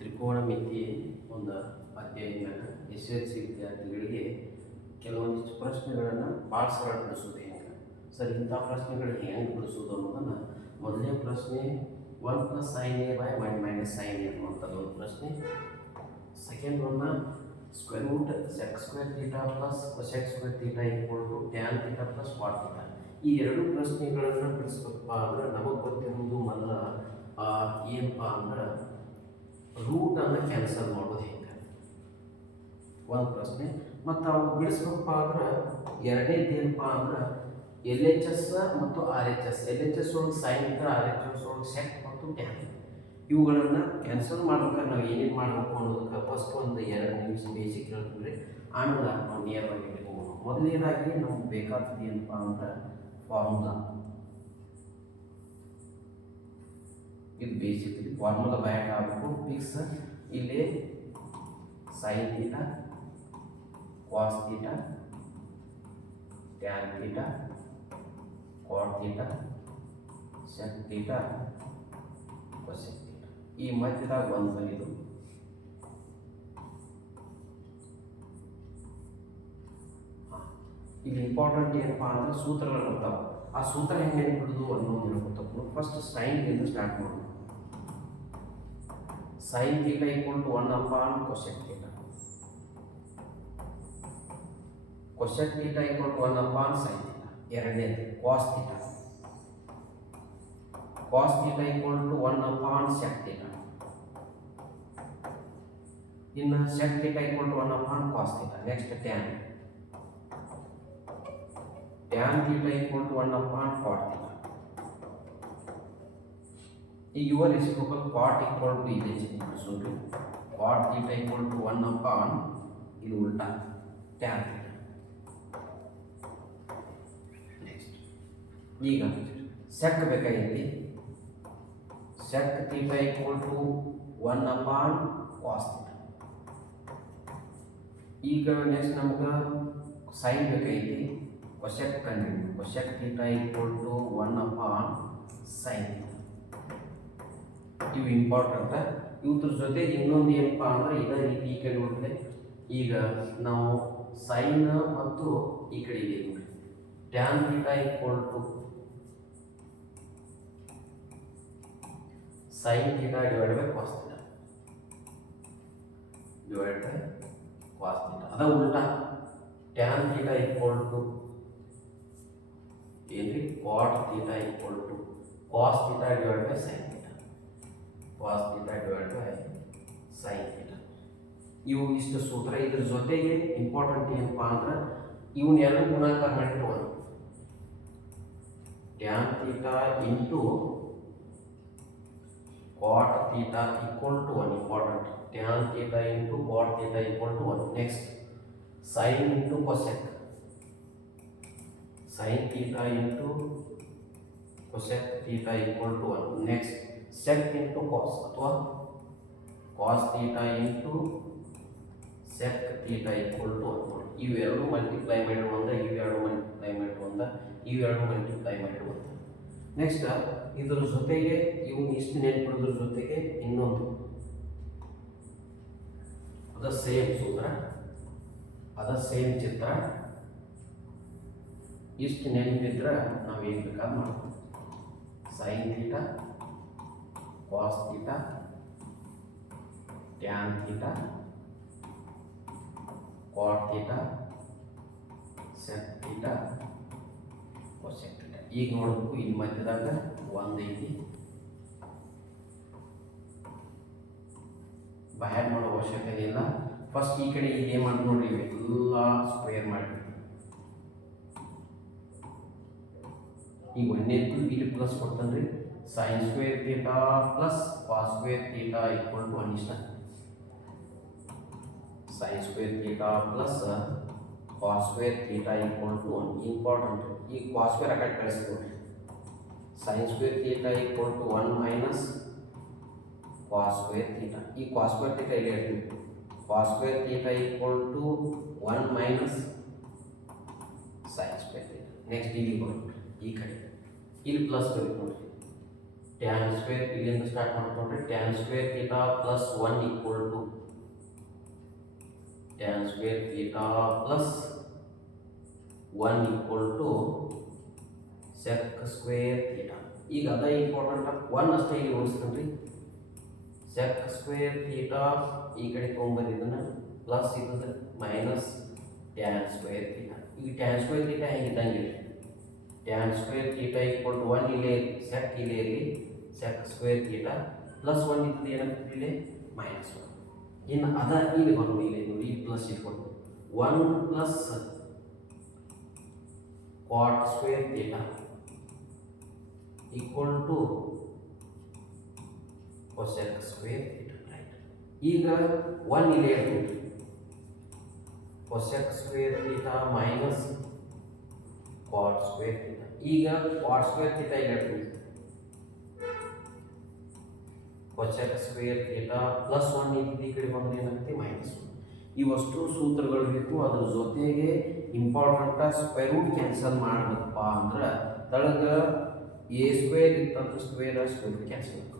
ತ್ರಿಕೋನಮಿತಿ ಒಂದು ಅಧ್ಯಯನ SSLC ವಿದ್ಯಾರ್ಥಿಗಳಿಗೆ ಕೆಲವೊಂದಿಷ್ಟು ಪ್ರಶ್ನೆಗಳನ್ನು ಭಾಳ ಸರಳ ಬಿಡಿಸೋದು ಹೆಂಗೆ ಸರ್, ಇಂಥ ಪ್ರಶ್ನೆಗಳು ಹೆಂಗೆ ಬಿಡಿಸೋದು ಅನ್ನೋದನ್ನು ಮೊದಲನೇ ಪ್ರಶ್ನೆ 1 + sin a / 1 - sin a ಅನ್ನುವಂಥದ್ದು ಒಂದು ಪ್ರಶ್ನೆ. ಸೆಕೆಂಡ್ ಒನ್ನ √sec² θ + cosec² θ = tan θ + cot θ. ಈ ಎರಡು ಪ್ರಶ್ನೆಗಳನ್ನು ಬಿಡಿಸ್ಬೇಕಪ್ಪ ಅಂದ್ರೆ ನಮಗೆ ಗೊತ್ತಿರೋದು ಮೊದಲ ಏನಪ್ಪ ಅಂದ್ರೆ ರೂಟನ್ನು ಕ್ಯಾನ್ಸಲ್ ಮಾಡೋದು ಹೆಂಗೆ ಒಂದು ಪ್ರಶ್ನೆ. ಮತ್ತು ಅವು ಬಿಡಿಸ್ಬೇಕಪ್ಪ ಅಂದ್ರೆ ಎರಡನೇದು ಏನಪ್ಪ ಅಂದ್ರೆ LHS ಮತ್ತು RHS. LHS ಒಳಗೆ ಸೈನ್ ಇದ್ದರೆ RHS ಒಳಗೆ ಸೆಕ್ ಮತ್ತು ಟ್ಯಾನ್. ಇವುಗಳನ್ನು ಕ್ಯಾನ್ಸಲ್ ಮಾಡ್ಬೇಕಾದ್ರೆ ನಾವು ಏನೇನು ಮಾಡಬೇಕು ಅನ್ನೋದಕ್ಕೆ ಫಸ್ಟ್ ಒಂದು 2 ನಿಮಿಷ ಬೇಸಿಕ್ ಹೇಳ್ತೀವಿ. ಆಮೇಲೆ ನಾವು ನಿಯರ್ವಾಗಿ ಹೋಗೋಣ. ಮೊದಲನೇದಾಗಿ ನಮ್ಗೆ ಬೇಕಾಗ್ತದೆ ಏನಪ್ಪ ಅಂದ್ರೆ ಫಾರ್ಮುಲಾ. ಇದು ಬೇಸಿಕಲಿ ಫಾರ್ಮುಲಾ ಬ್ಯಾಕ್ ಆಗಬೇಕು. ಫಿಕ್ಸ್ ಇಲ್ಲಿ sine theta, cos theta, tan theta, cot theta, sec theta, cosec theta. ಈ ಮಧ್ಯದಾಗ ಒಂದು ಬಲಿದು ಇಲ್ಲಿ ಇಂಪಾರ್ಟೆಂಟ್ ಏನಪ್ಪ ಅಂದ್ರೆ ಸೂತ್ರಗಳು ಬರ್ತಾವೆ. ಆ ಸೂತ್ರ ಹೆಂಗೆ ಬಿಡೋದು ಅನ್ನೋದು ಹೇಳ್ಕೊತಪ್ಪು. ಫಸ್ಟ್ ಸೈನ್ದಿಂದ ಸ್ಟಾರ್ಟ್ ಮಾಡೋದು. Sine theta = 1 cosec theta. Cosec theta = 1 sine theta. ಎರಡನೇದು cos theta. Cos theta = 1 sec theta. ಇನ್ನು sec theta = 1 cos theta. Next tan. Tan theta = 1 cot theta. ಈಗ ಇವ ರೆಸಿಪ್ರೋಕಲ್ ಕಾಟ್ = ಇದೆ ಚಿಂತಿಸೋದು. ಕಾಟ್ ಥೀಟ = 1 ಇದು ಉಲ್ಟಾ ಟ್ಯಾನ್ ಥೀಟ. ನೆಕ್ಸ್ಟ್ ಈಗ ಸೆಕ್ ಬೇಕಾಗೈತಿ. Sec theta = 1 cos theta. ಈಗ ನೆಕ್ಸ್ಟ್ ನಮ್ಗೆ ಸೈನ್ ಬೇಕಾಗೈತಿ. ಕೊಸೆಕ್ ಕಂಡು. Cosec theta = 1 sine theta. ಇವು ಇಂಪಾರ್ಟೆಂಟ್. ಇವ್ರ ಜೊತೆ ಇನ್ನೊಂದು ಏನಪ್ಪ ಅಂದ್ರೆ ಇದೇ ರೀತಿ ಈ ಕಡೆ ನೋಡಿದ್ರೆ ಈಗ ನಾವು ಸೈನ್ ಮತ್ತು ಈ ಕಡೆ ಇದೆ ನೋಡಿ tan theta = sin θ / cos θ cos θ. ಅದ ಉಲ್ಟಾ ಟ್ಯಾನ್ ಥೀಟ ಏನ್ರಿ ಕಾಟ್ theta cos θ / sin θ. cos θ / sin θ. ಇವು ಇಷ್ಟು ಸೂತ್ರ. ಇದ್ರ ಜೊತೆಗೆ ಇಂಪಾರ್ಟೆಂಟ್ ಏನಪ್ಪ ಅಂದ್ರೆ ಇವನ್ನೆಲ್ಲ ಗುಣಾಕಾರ ಮಾಡಿಟ್ಟು tan theta cot θ = 1. important. tan θ * cot θ = 1. next sin * cosec. sin θ * cosec θ = 1. next sec * cos ಅಥವಾ cos θ * sec θ = 1. ಇವೆರಡು ಮಲ್ಟಿಪ್ಲೈ ಮಾಡಿ ಒಂದ, ಇವೆರಡು ಮಲ್ಟಿಪ್ಲೈ ಮಾಡಿ ಒಂದ, ಇವೆರಡು ಮಲ್ಟಿಪ್ಲೈ ಮಾಡಿ ಒಂದ. ನೆಕ್ಸ್ಟ್ ಇದ್ರ ಜೊತೆಗೆ ಇವು ಇಷ್ಟು ನೆನಪಿಡೋದ್ರ ಜೊತೆಗೆ ಇನ್ನೊಂದು ಅದ ಸೇಮ್ ಸೂತ್ರ, ಅದ ಸೇಮ್ ಚಿತ್ರ. ಇಷ್ಟು ನೆನಪಿದ್ರೆ ನಾವು ಏನು ಬೇಕಾದ್ರೆ ಮಾಡ್ತೀವಿ. Sine theta, cos theta, tan theta, cot theta, sec theta, cosec theta. ಈಗ ನೋಡಬೇಕು ಇಲ್ಲಿ ಮಧ್ಯದಾಗ ಒಂದು ಐತಿ. ಬಹ್ಯಾಡ್ ಮಾಡೋ ಅವಶ್ಯಕತೆ ಇಲ್ಲ. ಫಸ್ಟ್ ಈ ಕಡೆ ಇಲ್ಲಿ ಏನು ಮಾಡಿ ನೋಡ್ರಿ, ಎಲ್ಲ ಸ್ಕ್ವೇರ್ ಮಾಡಿ. ಈಗ ಒಂದೇದು ಇಲ್ಲಿ ಪ್ಲಸ್ ಕೊಡ್ತಾನೆ sin² θ + cos² θ = 1 ಇಷ್ಟ. sin² θ + cos² θ = 1. ಇಂಪಾರ್ಟೆಂಟ್. ಈ cos² ಆ ಕಡೆ ಕಳಿಸ್ಕೊಡ್ರಿ. sin² θ = 1 - cos² θ. ಈ cos² θ ಇಲ್ಲಿ ಹೇಳ್ತೀವಿ. cos² θ = 1 - sin² θ. ನೆಕ್ಸ್ಟ್ ಇಲ್ಲಿ ಬರುತ್ತೆ ಈ ಕಡೆ ಇಲ್ಲಿ ಪ್ಲಸ್ ಬರುತ್ತೆ ನೋಡ್ರಿ. ಟ್ಯಾನ್ ಸ್ಕ್ವೇರ್ ಇಲ್ಲಿಂದ ಸ್ಟಾರ್ಟ್ ಮಾಡ್ಕೊಂಡ್ರೆ tan square theta plus 1 equal to tan square theta plus 1 equal to sec square theta. ಈಗ ಅದ ಇಂಪಾರ್ಟೆಂಟ್ 1 ಅಷ್ಟೇ ಇಲ್ಲಿ ಉಳಿಸ್ತೀನಿ. ಸೆಕ್ ಸ್ಕ್ವೇರ್ ಥೀಟಾ ಈ ಕಡೆ ತೊಗೊಂಬಂದು ಇದನ್ನು ಪ್ಲಸ್ ಇದ್ದದ್ರೆ ಮೈನಸ್ ಟ್ಯಾನ್ ಸ್ಕ್ವೇರ್ ಥೀಟಾ. ಈಗ ಟ್ಯಾನ್ ಸ್ಕ್ವೇರ್ ಥೀಟಾ ಹೆಂಗಿದ್ದಂಗೆ tan square theta equal to 1 ಇಲ್ಲೇ ಇರಲಿ, ಸೆಕ್ ಇಲ್ಲೇ ಇರಲಿ, ಸೆಕ್ ಸ್ಕ್ವೇರ್ ಥೀಟಾ ಪ್ಲಸ್ 1 ಇದ್ದದ್ದು ಏನಾಗ್ತದೆ ಇಲ್ಲಿ ಮೈನಸ್ 1. ಇನ್ನು ಅದ ಇಲ್ಲಿ ಬರೋದು ಇಲ್ಲಿ ನೋಡಿ ಈ ಪ್ಲಸ್ ಇಟ್ಕೊಂಡು 1 plus cot square theta equal to cosec square theta. Right. ಈಗ 1 ಇಲ್ಲೇ ಇರ್ಬೋದು, cosec square theta minus cot square theta. ಈಗ ಕ್ವಾಟ್ ಸ್ಕ್ವೇರ್ ಥೀಟಾ ಇಲ್ಲಿ ಇರ್ಬೋದು, ಕೊಸೆಕ್ ಸ್ಕ್ವೇರ್ ಥೀಟಾ ಪ್ಲಸ್ 1 ಇದ್ದು ಈ ಕಡೆ ಬಂದ್ರೆ ಏನಾಗುತ್ತೆ ಮೈನಸ್ 1. ಇವಷ್ಟು ಸೂತ್ರಗಳು ಬೇಕು. ಅದ್ರ ಜೊತೆಗೆ ಇಂಪಾರ್ಟೆಂಟ್ ಸ್ಕ್ವೇರ್ ರೂಟ್ ಕ್ಯಾನ್ಸಲ್ ಮಾಡಬೇಕಪ್ಪ ಅಂದ್ರೆ ತಳಗ ಎ ಸ್ಕ್ವೇರ್ ಇತ್ತಂದ್ರೆ ಸ್ಕ್ವೇರ್ ರೂಟ್ ಕ್ಯಾನ್ಸಲ್ ಆಗಬೇಕು.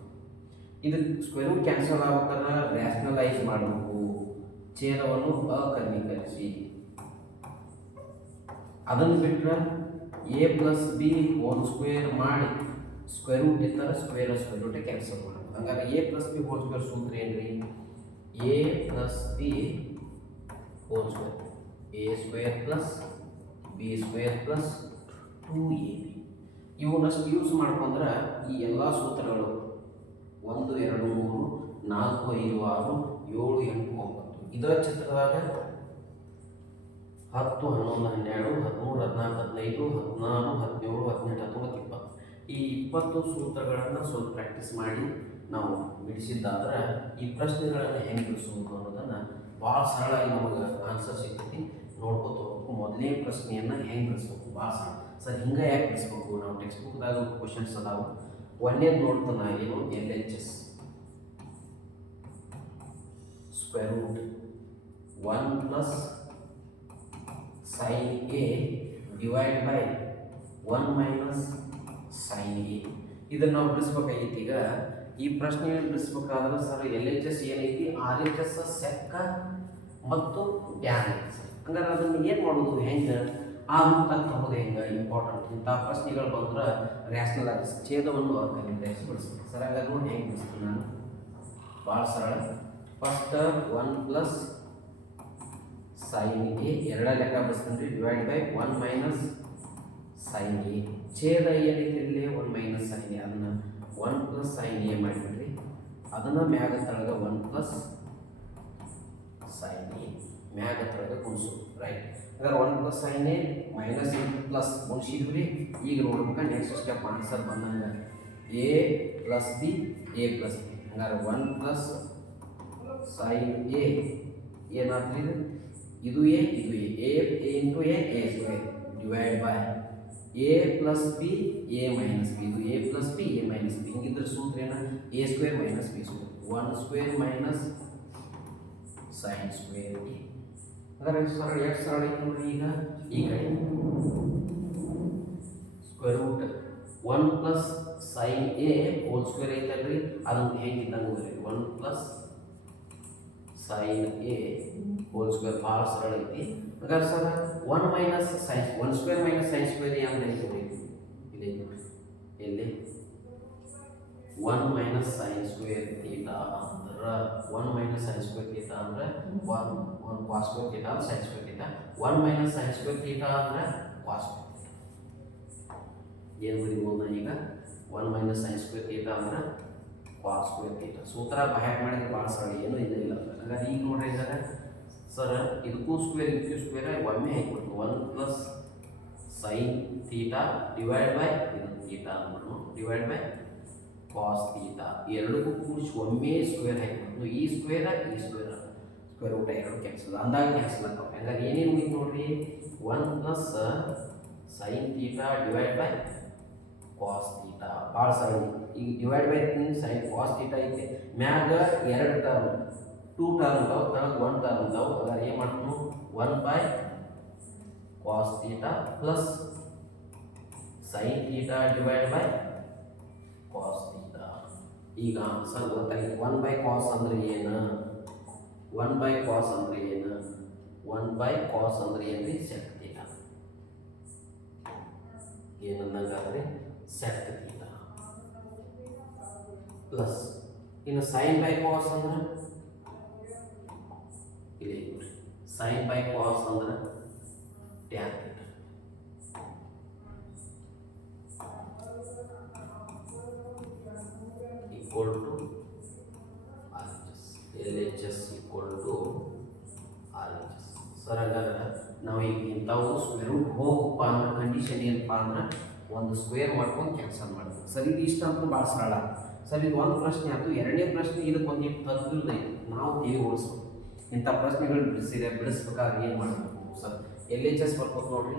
ಇದು ಸ್ಕ್ವೇರ್ ರೂಟ್ ಕ್ಯಾನ್ಸಲ್ ಆಗ್ಬೇಕಾದ್ರೆ ರ್ಯಾಷನಲೈಸ್ ಮಾಡಬೇಕು, ಛೇದವನ್ನು ಅಕರ್ಣೀಕರಿಸಿ. ಅದನ್ನು ಬಿಟ್ಟರೆ a plus b whole square ಮಾಡಿ ಸ್ಕ್ವೇರ್ ರೂಟ್ ಇದ್ದರೆ ಸ್ಕ್ವೇರ್ ರೂಟ್ ಕ್ಯಾನ್ಸಲ್ ಮಾಡಬೇಕು. ಹಂಗಾರೆ a plus b whole square ಸೂತ್ರ ಏನ್ರಿ? A plus b whole square, a square plus b square plus 2ab. ಇವನ್ನಷ್ಟು ಯೂಸ್ ಮಾಡ್ಕೊಂಡ್ರೆ ಈ ಎಲ್ಲ ಸೂತ್ರಗಳು 1 2 3 4 5 6 7 8 9 ಇದರ ಚಿತ್ರದಾಗ 10 11 12 13 14 15 16 17 18 19 20 ಈ 20 ಸೂತ್ರಗಳನ್ನು ಸ್ವಲ್ಪ ಪ್ರಾಕ್ಟೀಸ್ ಮಾಡಿ ನಾವು ಬಿಡಿಸಿದ್ದಾದ್ರೆ ಈ ಪ್ರಶ್ನೆಗಳನ್ನು ಹೆಂಗೆ ಬಿಡಿಸೋದು ಅನ್ನೋದನ್ನು ಭಾಳ ಸರಳಾಗಿ ನಮಗೆ ಆನ್ಸರ್ ಸಿಗ್ತೈತಿ. ನೋಡ್ಕೋತ ಹೋಗ್ಬೇಕು. ಮೊದಲನೇ ಪ್ರಶ್ನೆಯನ್ನು ಹೆಂಗೆ ಬಿಡಿಸ್ಬೇಕು ಭಾಳ ಸರಳ. ಸರ್ ಹಿಂಗೆ ಯಾಕೆ ಬಿಡಿಸ್ಬೇಕು? ನಾವು ಟೆಕ್ಸ್ಟ್ ಬುಕ್ದಾಗ ಕ್ವಶನ್ಸ್ ಅದಾವೆ. ಒಂದೇದು ನೋಡ್ತಾನೆ ಏನು LHS square root 1 plus sine A divide by 1 minus sine A. ಇದನ್ನು ನಾವು ಬಿಡಿಸ್ಬೇಕಾಗಿತ್ತು. ಈಗ ಈ ಪ್ರಶ್ನೆ ಬಿಡಿಸ್ಬೇಕಾದ್ರೆ ಸರ್ LHS ಏನೈತಿ, RHS ಸೆಕ್ಕ ಮತ್ತು ಟ್ಯಾನ್. ಹಂಗಾರೆ ಅದನ್ನು ಏನು ಮಾಡೋದು, ಹೆಂಗೆ ಅಂತ ತಗೋದು ಹೆಂಗೆ ಇಂಪಾರ್ಟೆಂಟ್. ಇಂಥ ಪ್ರಶ್ನೆಗಳು ಬಂದ್ರೆ ರ್ಯಾಷನಲೈಸ್ ಛೇದವನ್ನು ಬಿಡಿಸ್ಬೇಕು. ಸರ್ ಹಂಗಾರೆ ನೋಡಿ ಹೆಂಗೆ ಬಿಡಿಸ್ತೀನಿ ನಾನು, ಭಾಳ ಸರಳ. ಫಸ್ಟ್ 1 ಪ್ಲಸ್ ಸೈನ್ ಎ ಎರಡ ಲೆಕ್ಕ ಬಿಡಿಸ್ತೀನಿ ರೀ, divide by 1 minus sine a. ಛೇದ ಏನೈತಿ ಇಲ್ಲಿ 1 ಮೈನಸ್ ಸೈನ್ ಎ, ಅದನ್ನು 1 ಪ್ಲಸ್ ಸೈನ್ ಎ ಮಾಡಿಬಿಡ್ರಿ. ಅದನ್ನು ಮ್ಯಾಗ ತಳಗ 1 ಪ್ಲಸ್ ಸೈನ್ ಎ ಮ್ಯಾಗ ತಳಗ ಗುಣಿಸು. ರೈಟ್. ಹಾಗಾದ್ರೆ 1 plus sine a minus plus ಗುಣಿಸಿದ್ವಿ. ಈಗ ನೋಡ್ಬೇಕು ನೆಕ್ಸ್ಟ್ ಸ್ಟೆಪ್ ಆನ್ಸರ್ ಬಂದಂಗೆ a plus b a plus b. ಹಂಗಾರೆ 1 ಪ್ಲಸ್ ಸೈನ್ ಎ ಏನಾಗ್ತದೆ, ಇದು ಎ ಇದು a into a square divide by a plus b a minus b. ಇದು a plus b a minus b. ಹಿಂಗಿದ್ರೆ ಸೂತ್ರ ಏನ a square minus b square 1 square minus sine square a. ಹಾಗಾದ್ರೆ ಸರಳ ಎಷ್ಟು ಸರಳ ಐತೆ ನೋಡ್ರಿ. ಈಗ ಈ ಕಡೆ square root 1 plus sine A whole square ಐತಲ್ರಿ, ಅದನ್ನು ಹೆಂಗಿದ್ದಂಗೆ ಬರೀ 1 plus sine A whole square. ಭಾಳ ಸರಳ ಐತಿ. ಹಾಗಾದ್ರೆ sir 1 minus sine 1 square minus sine square ಅಂದ್ರೆ ಐತಿ ಇಲ್ಲಿ ಎಲ್ಲಿ 1 ಮೈನಸ್ ಸೈನ್ ಸ್ಕ್ವೇರ್ ಥೀಟಾ ಅಂದ್ರೆ 1 ಮೈನಸ್ ಸೈನ್ ಸ್ಕ್ವೇರ್ ಥೀಟಾ ಅಂದ್ರೆ 1 ಕಾಸ್ ಸ್ಕ್ವೇರ್ ಥೀಟಾ ಅಂದ್ರೆ sine square theta. 1 minus sine square theta ಅಂದ್ರೆ ಕಾಸ್ ಸ್ಕ್ವೇರ್ ಥೀಟಾ. ಏನು ಬರೀಬೋದು ಈಗ 1 ಮೈನಸ್ ಸೈನ್ ಸ್ಕ್ವೇರ್ ಥೀಟಾ ಅಂದ್ರೆ ಕಾಸ್ ಸ್ಕ್ವೇರ್ ಥೀಟಾ. ಸೂತ್ರ ಬಹ್ಯಾಕ್ ಮಾಡಿದ್ರೆ ಭಾಳ ಸರಳ, ಏನೂ ಇಲ್ಲ. ಹಾಗಾದ್ರೆ ಈಗ ನೋಡ್ರಿ ಇದ್ದಾರೆ ಸರ್ ಇದಕ್ಕೂ ಸ್ಕ್ವೇರ್ ಇದಕ್ಕೂ ಸ್ಕ್ವೇರ್ ಒಮ್ಮೆ ಹಾಕ್ಬಿಡ್ತು 1 plus sine theta divide by ಇದು ಥೀಟಾ ಅಂದ್ಬಿಟ್ಟು ಡಿವೈಡ್ ಬೈ ಕಾಸ್ ಥೀಟಾ. ಎರಡಕ್ಕೂ ಕೂಡಿಸಿ ಒಮ್ಮೆ ಸ್ಕ್ವೇರ್ ಹಾಕ್ಬಿಡ್ತು. ಈ ಸ್ಕ್ವೇರ್ ಸ್ಕ್ವೇರ್ ರೂಟ್ ಎರಡು ಕ್ಯಾನ್ಸಲ್ ಅಂದಾಗ ಕ್ಯಾನ್ಸಲ್ ಆಗ್ತಾವೆ. ಹಂಗಾರೆ ಏನೇನು ಉಳಿತು ನೋಡ್ರಿ 1 plus sine theta divide by cos theta. ಭಾಳ ಸರಳ. ಈಗ divide by sine cos theta ಐತೆ, ಮ್ಯಾಗ 2 ಟರ್ಮ್ 2 ಟರ್ಮ್ ಇದಾವೆ, ತಳಗೆ 1 ಟರ್ಮ್ ಇದಾವೆ. ಹಾಗಾದ್ರೆ ಏನು ಮಾಡ್ತೀನಿ 1 by cos theta plus sine theta divide by cos theta. ಈಗ ಆನ್ಸರ್ ಗೊತ್ತಾಯ್ತು. 1/cos ಅಂದ್ರೆ ಏನು? 1/cos ಅಂದ್ರೆ ಏನು? 1/cos ಅಂದ್ರೆ ಏನ್ರಿ? sec theta. ಏನಂದ್ರೆ sec theta ಪ್ಲಸ್ ಇನ್ನು sin/cos ಅಂದ್ರೆ ಇಲ್ಲಿ sin/cos ಅಂದ್ರೆ tan theta equal to RHS. LHS equal to RHS. Sir ಹಾಗಾದ್ರೆ ನಾವು ಈಗ ಇಂಥವು ಸ್ಕ್ವೇರ್ ರೂಟ್ ಹೋಗಪ್ಪ ಅಂದ್ರೆ ಕಂಡೀಷನ್ ಏನಪ್ಪ ಅಂದ್ರೆ ಒಂದು ಸ್ಕ್ವೇರ್ ಮಾಡ್ಕೊಂಡು ಕ್ಯಾನ್ಸಲ್ ಮಾಡ್ತೀವಿ. ಸರ್ ಇದು ಇಷ್ಟ ಅಂತೂ ಭಾಳ ಸರಳ. ಸರ್ ಇದು ಒಂದು ಪ್ರಶ್ನೆ ಆಯಿತು. ಎರಡನೇ ಪ್ರಶ್ನೆ ಇದಕ್ಕೊಂದಿಟ್ಟು ತಪ್ಪಿಲ್ಲ. ನಾವು ತೇಲಿ ಓಡಿಸ್ಬೇಕು. ಇಂಥ ಪ್ರಶ್ನೆಗಳು ಬಿಡಿಸ್ಬೇಕಾದ್ರೆ ಏನು ಮಾಡಬೇಕು ಸರ್? LHS ಬರ್ಬೇಕು ನೋಡ್ರಿ.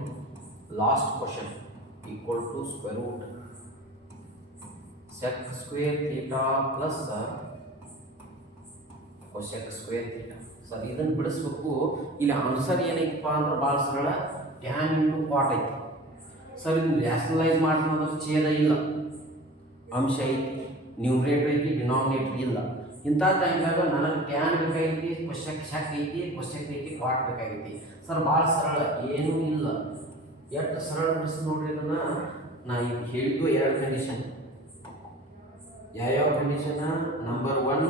Last question equal to square root sec square theta plus cosec square theta. Sir ಇದನ್ನು ಬಿಡಿಸ್ಬೇಕು. ಇಲ್ಲಿ ಆನ್ಸರ್ ಏನೈತಪ್ಪ ಅಂದ್ರೆ ಭಾಳ ಸರಳ, tan into cot ಐತಿ. ಸರ್ ಇದನ್ನು ರ್ಯಾಷನಲೈಸ್ ಮಾಡ್ಕೊಂಡ್ರೆ ಛೇದ ಇಲ್ಲ, ಅಂಶ ಐತಿ, ನ್ಯೂಮರೇಟರ್ ಐತಿ, ಡಿನಾಮಿನೇಟರ್ ಇಲ್ಲ. ಇಂಥ ಟೈಮ್ದಾಗ ನನಗೆ ಟ್ಯಾನ್ ಬೇಕಾಗೈತಿ, ಕೊಸೆಕ್ ಶಕ್ ಐತಿ, ಕೊಸೆಕ್ ಐತಿ, ಕ್ವಾಟ್ ಬೇಕಾಗೈತಿ. ಸರ್ ಭಾಳ ಸರಳ, ಏನೂ ಇಲ್ಲ. ಎಷ್ಟು ಸರಳ ಬಿಡಿಸಿ ನೋಡ್ರಿ ಇದನ್ನು. ನಾ ಈಗ ಹೇಳಿದ್ದು ಎರಡು ಕಂಡೀಷನ್. ಯಾವ್ಯಾವ ಕಂಡೀಷನ್? ನಂಬರ್ 1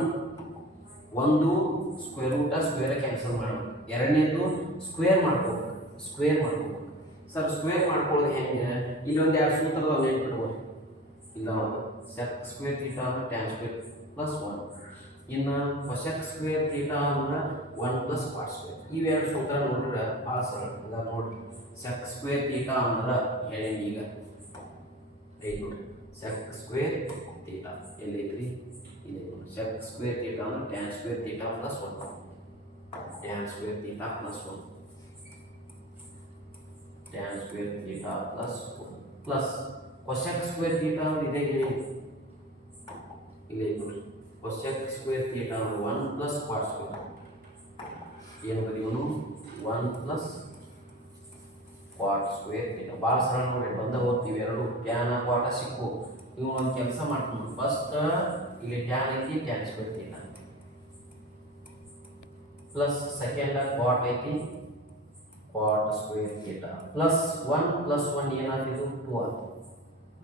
ಒಂದು ಸ್ಕ್ವೇರ್ ರೂಟ ಸ್ಕ್ವೇರ್ ಕ್ಯಾನ್ಸಲ್ ಮಾಡೋದು. ಎರಡನೇದು ಸ್ಕ್ವೇರ್ ಮಾಡ್ಕೋಬೇಕು. ಸರ್ ಸ್ಕ್ವೇರ್ ಮಾಡ್ಕೊಳ್ಳೋದು ಹೆಂಗೆ? ಇಲ್ಲೊಂದು ಎರಡು ಸೂತ್ರದ ನೆನ್ಪಿಡ್ಬೋದು. ಇಲ್ಲ sec square theta ಅಂದ್ರೆ tan square plus 1. ಇನ್ನು cosec square theta ಅಂದ್ರೆ 1 plus cot square. ಇವೆರಡು ಸೂತ್ರ ನೋಡ್ರೆ ಭಾಳ ಸರಳ. ಇಲ್ಲ ನೋಡ್ರಿ, sec square theta ಅಂದ್ರೆ ಹೇಳಿ ಈಗ ನೋಡ್ರಿ, sec square theta ಎಲ್ಲೈತ್ರಿ? ಇದೆ ನೋಡಿ. sec square theta ಅಂದ್ರೆ tan square theta plus 1. tan square theta plus 1 tan square theta plus 1 plus cosec square theta ಅಂದ್ರೆ ಇದೆ ಇಲ್ಲಿ ನೋಡಿ. cosec square theta ಅಂದ್ರೆ 1 plus cot square. ಏನು ಬರೀವನು? 1 plus cot square theta. ಭಾಳ ಸರಳ ನೋಡಿ, ಬಂದ ಹೋಗ್ತೀವಿ ಎರಡು. ಟ್ಯಾನ್ ಕ್ವಾಟ ಸಿಕ್ಕು. ಇವು ಒಂದು ಕೆಲಸ ಮಾಡ್ಕೊಂಡು ಫಸ್ಟ್ ಇಲ್ಲಿ ಟ್ಯಾನ್ ಐತಿ, tan square theta plus second cot ಐತಿ, cot square theta plus 1 plus 1 ಏನಾಗ್ತಿದ್ದು? 2 ಆಯ್ತು.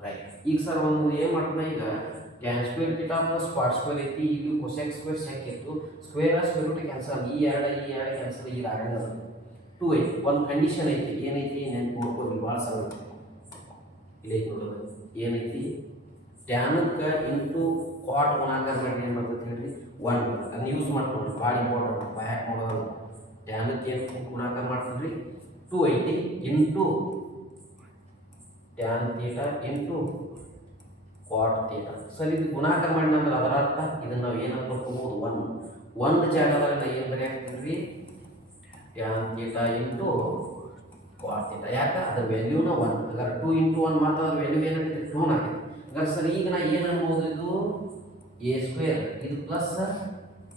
ರೈಟ್. ಈಗ ಸರ್ ಒಂದು ಏನು ಮಾಡ್ತಾನೆ, ಈಗ tan square theta plus cot square ಐತಿ. ಈಗ ಕೊಸೆಕ್ ಸ್ಕ್ವೇರ್ ಸೆಕ್ ಇತ್ತು. Square root cancel. ಈ ಎರಡು ಕ್ಯಾನ್ಸಲ್. ಈಗ ಆಗಲ್ಲ. 2 ಐತಿ. ಒಂದು ಕಂಡೀಷನ್ ಐತಿ. ಏನೈತಿ ನೆನ್ಪು ಮಾಡ್ಕೋರಿ, ಭಾಳ ಸರಳ. ಇಲ್ಲಿ ನೋಡೋದು ಏನೈತಿ? ಟ್ಯಾನಕ್ಕೆ ಇಂಟು ಕ್ವಾಟ್ ಗುಣಾಕಾರ ಮಾಡಿ ಏನು ಮಾಡ್ತದೆ ಹೇಳ್ರಿ? 1. ಅದನ್ನ ಯೂಸ್ ಮಾಡ್ಕೊಂಡು ಭಾಳ ಇಂಪಾರ್ಟೆಂಟ್. ಬ್ಯಾಕ್ ಮಾಡೋದು ಟ್ಯಾನಕ್ಕೆ ಏನು ಗುಣಾಕಾರ ಮಾಡ್ತಿದ್ರಿ? 2 ಐತಿ into tan theta into cot theta. Sir ಇದು ಗುಣಾಕಾರ ಮಾಡಿ ನಂತರ ಅದರ ಅರ್ಥ ಇದನ್ನು ನಾವು ಏನಂತ ಬರ್ಕೋಬೋದು? 1 ಜಾಗದಾಗ ಏನು ಬರೆಯಾಕ್ತಿದ್ರಿ? Tan theta into cot theta. ಯಾಕೆ? ಅದ್ರ ವ್ಯಾಲ್ಯೂನ 1. ಹಾಗಾದ್ರೆ 2 ಇಂಟು 1 ಮಾತ್ರ ಅದ್ರ ವ್ಯಾಲ್ಯೂ ಏನಾಗ್ತದೆ? 2 ಆಗಿದೆ. ಹಾಗಾದ್ರೆ ಸರ್ ಈಗ ನಾ ಏನು ಅನ್ಬೋದು? ಇದು ಎ ಸ್ಕ್ವೇರ್, ಇದು plus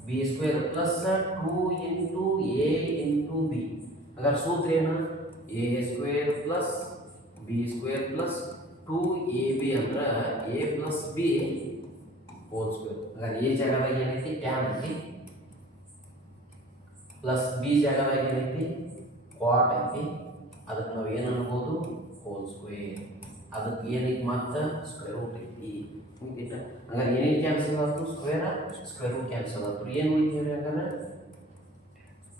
b square plus 2 into A into B. ಹಾಗಾದ್ರೆ ಸೂತ್ರ ಏನು? A square plus b square plus 2ab ಅಂದ್ರೆ A plus b whole square. ಹಾಗಾದ್ರೆ ಎ ಜಾಗದಾಗ ಏನೈತಿ? ಟ್ಯಾನ್ ಐತಿ. ಪ್ಲಸ್ ಬಿ ಜಾಗದಾಗ ಏನೈತಿ? ಕ್ವಾಟ್ ಐತಿ. ಅದಕ್ಕೆ ನಾವು ಏನು ಅನ್ಬೋದು? Whole square. ಅದಕ್ಕೆ ಏನೈತಿ? ಮತ್ತೆ ಸ್ಕ್ವೇರ್ ರೂಟ್ ಐತಿ. ಮುಗಿತ. ಹಂಗಾರೆ ಏನೇನು ಕ್ಯಾನ್ಸಲ್ ಆಯ್ತು? ಸ್ಕ್ವೇರ್ ರೂಟ್ ಕ್ಯಾನ್ಸಲ್ ಆಯ್ತು. ಏನು ಉಳಿತೀವಿ? ಹಂಗಾರೆ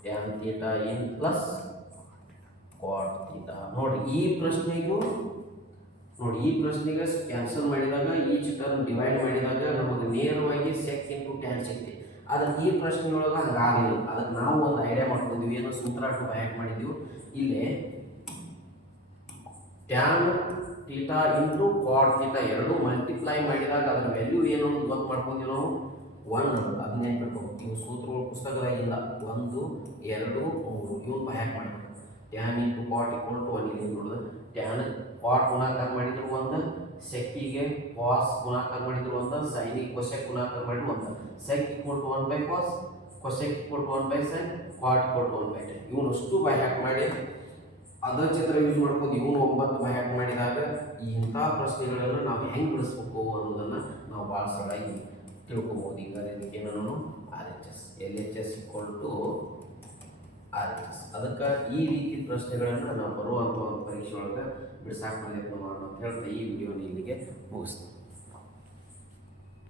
ಟ್ಯಾನ್ ಥೀಟಾ ಇನ್ ಪ್ಲಸ್ ಕ್ವಾಟ್ ಥೀಟಾ. ನೋಡಿ ಈ ಪ್ರಶ್ನೆಗೆ ಕ್ಯಾನ್ಸಲ್ ಮಾಡಿದಾಗ, ಈಚ್ ಟರ್ಮ್ ಡಿವೈಡ್ ಮಾಡಿದಾಗ ನಮಗೆ ನೇರವಾಗಿ ಸೆಕ್ ಇಂಟು ಟ್ಯಾನ್ ಸಿಗ್ತಿ. ಆದರೆ ಈ ಪ್ರಶ್ನೆಯೊಳಗೆ ಹಂಗಾಗಲಿಲ್ಲ. ಅದಕ್ಕೆ ನಾವು ಒಂದು ಐಡಿಯಾ ಮಾಡ್ಕೊಂಡಿದ್ವಿ. ಏನೋ ಸೂತ್ರ ಬ್ಯಾಕ್ ಮಾಡಿದ್ವಿ. ಇಲ್ಲೇ tan theta into cot theta ಎರಡು ಮಲ್ಟಿಪ್ಲೈ ಮಾಡಿದಾಗ ಅದರ ವ್ಯಾಲ್ಯೂ ಏನು ಅಂತ ಗೊತ್ತು ಮಾಡ್ಕೊಂತೀವಿ ನಾವು? 1 ಅಂತ. ಅದನ್ನ ನೆನ್ಪಿಟ್ಕೊಂಡು ಇವು ಸೂತ್ರಗಳು ಪುಸ್ತಕದಾಗಿಲ್ಲ. 1 2 3 ಇವ್ನು ಬ್ಯಾಕ್ ಮಾಡಬೇಕು. Tan into cot equal to 1. ಇಲ್ಲಿ ನೋಡಿದ್ರೆ ಟ್ಯಾನ್ ಕ್ವಾಟ್ ಗುಣಾಕಾರ ಮಾಡಿದ್ರು 1, ಸೆಕ್ಕಿಗೆ ಕಾಸ್ ಗುಣಾಕಾರ ಮಾಡಿದ್ರು 1, ಸೈನಿಗೆ ಕೊಸೆಕ್ ಗುಣಾಕಾರ ಮಾಡಿದ್ರು 1. Sec equal to 1/cos, cosec equal to 1/sin, cot equal to 1/tan. ಇವನು ಅಷ್ಟು ಬ್ಯಾಕ್ ಮಾಡಿ ಅದ ಚಿತ್ರ ಯೂಸ್ ಮಾಡ್ಕೊಂಡು ಇವನು 9 ಬ್ಯಾಕ್ ಮಾಡಿದಾಗ ಇಂಥ ಪ್ರಶ್ನೆಗಳನ್ನು ನಾವು ಹೆಂಗೆ ಬಿಡಿಸ್ಬೇಕು ಅನ್ನೋದನ್ನು ನಾವು ಭಾಳ ಸರಳಾಗಿ ತಿಳ್ಕೊಬೋದು. ಹಿಂಗಾದ್ರೆ ಇದಕ್ಕೇನು ನಾನು RHS LHS = RHS. ಅದಕ್ಕೆ ಈ ರೀತಿ ಪ್ರಶ್ನೆಗಳನ್ನು ನಾವು ಬರುವಂಥ ಒಂದು ಪರೀಕ್ಷೆ ಒಳಗೆ ಬಿಡಿಸಾಕ ಪ್ರಯತ್ನ ಮಾಡೋಣ ಅಂತ ಹೇಳ್ತಾ ಈ ವಿಡಿಯೋನ ಇಲ್ಲಿಗೆ ಮುಗಿಸ್ತೀನಿ.